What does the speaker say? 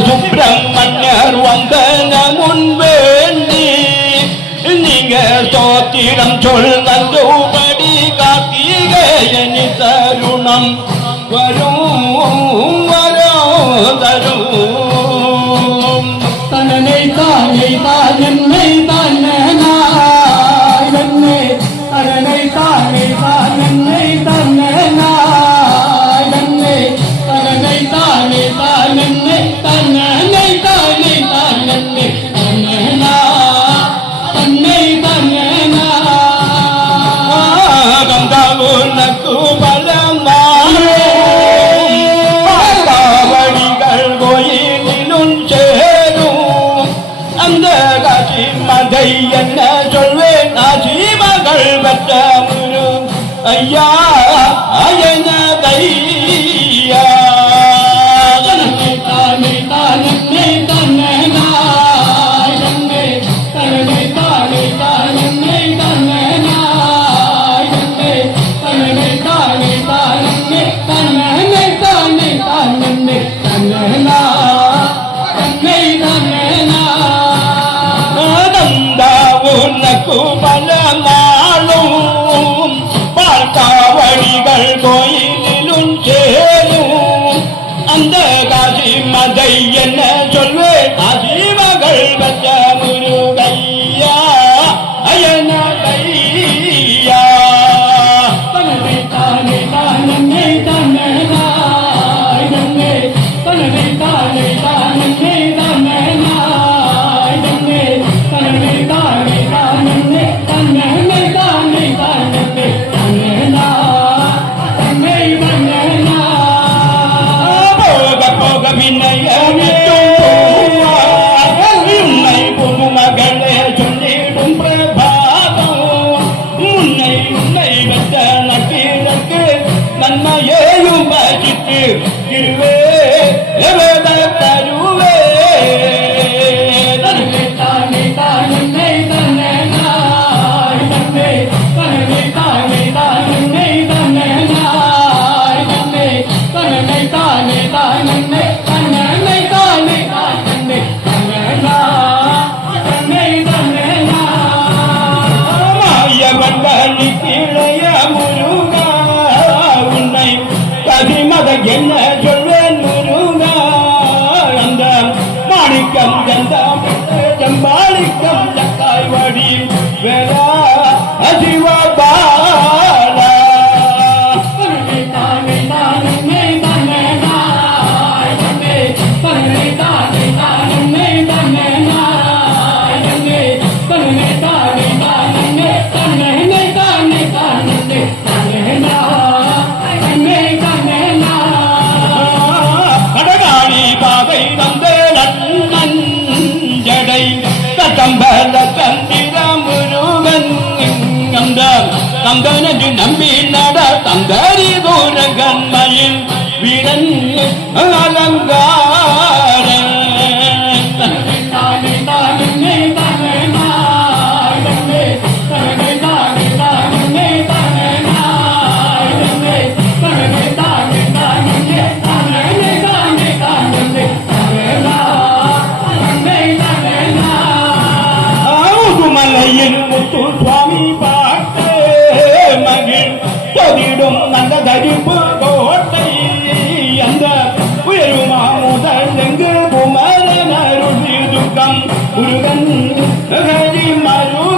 சுப்பிரமணியர் வந்தன முன் வேண்டி நீங்க சோத்திரம் சொல் நல்குபடி கார்த்திகேயனி தருணம் வரும் தரும் தனனை தானை தானன்னை தன்னனாய் தன்னை தனனை தானை தானன்னை தன்னனாய் தன்னை தனனை தானை தானன்னை தன்னனை தானை தானன்னை தன்னனா தன்னை தன்னனா கந்தாவுனக்கு பலமானே காவடிகள் கோயிலும் சேரும் அந்த காட்சி மதை என்ன சொல்வேன் ஆசிமகள் பெற்ற முரு ஐயா அயன தையா தனனை தானை தானன்னை தன்னனாய் தன்னை தனனை தானை தானன்னை தன்னனாய் தன்னை தனனை தானை தானன்னை தன்னனை தானை தானன்னை தன்னனா தன்னை தன்னனா உனக்கு பலமாளும் பால்காவடிகள் கோயிலும் சேரும் அந்த காசி மதை என்ன சொல்வேன் ஆசிமகள் பச்ச முருகையா அயன கையா தனனை தானை தானன்னை தன்னனாய் தன்னை தனனை தானை தானன்னை தன்னனாய் தன்னை தனனை தானை தானன்னை தன்னனை தானை தானன்னை தன்னனா தன்னை தன்னனா போக போக வினைய உன்னை புதுமகளே சொல்லிடும் பிரபாதம் உன்னை உன்னை வெற்ற நக்கீழக்கு நன்மையேயும் வசித்து இருவே தருவே தனனை தானை தானன்னை தன்னனாய் தன்னை தனனை தானை தானன்னை தன்னனாய் தன்னை தனனை தானை தானன்னை தன்னனை தானை தானன்னை தன்னனா தன்னை தன்னனா மாயவண்டலி கிளைய முருகா உன்னை கதிமத என்ன சொல்வேன் முருகா அந்த மாணிக்கம் செம்பாளிக்கம் சக்காய் வடி வேளா அசிவபாலா தனனை தானை தானன்னை தன்னனாய் தன்னை தனனை தானை தானன்னை தன்னனாய் தன்னை தனனை தானை தானன்னை தன்னனை தானை தானன்னை தன்னனா தன்னை தன்னனா அடகாளி பாதை தந்த நன்னஞ்சடை தம்பல தந்திர முருகன் அந்த தந்தனது நம்பி நட தந்தரி தூரகன்மையில் வீரன் அலங்காரன் தனனை தானை தானன்னை தன்னனாய் தன்னை தனனை தானை தானன்னை தன்னனாய் தன்னை தனனை தானை தானன்னை தன்னனை தானை தானன்னை தன்னனா தன்னை தன்னனா மலையில் முத்து சுவாமி பாட்டு மகிழ் தொதிடும் நல்ல தரிப்பு கோட்டை அந்த உயருமா முதல் எங்கு குமரன் அருள் துக்கம் முருகன் ஹரி மருகன்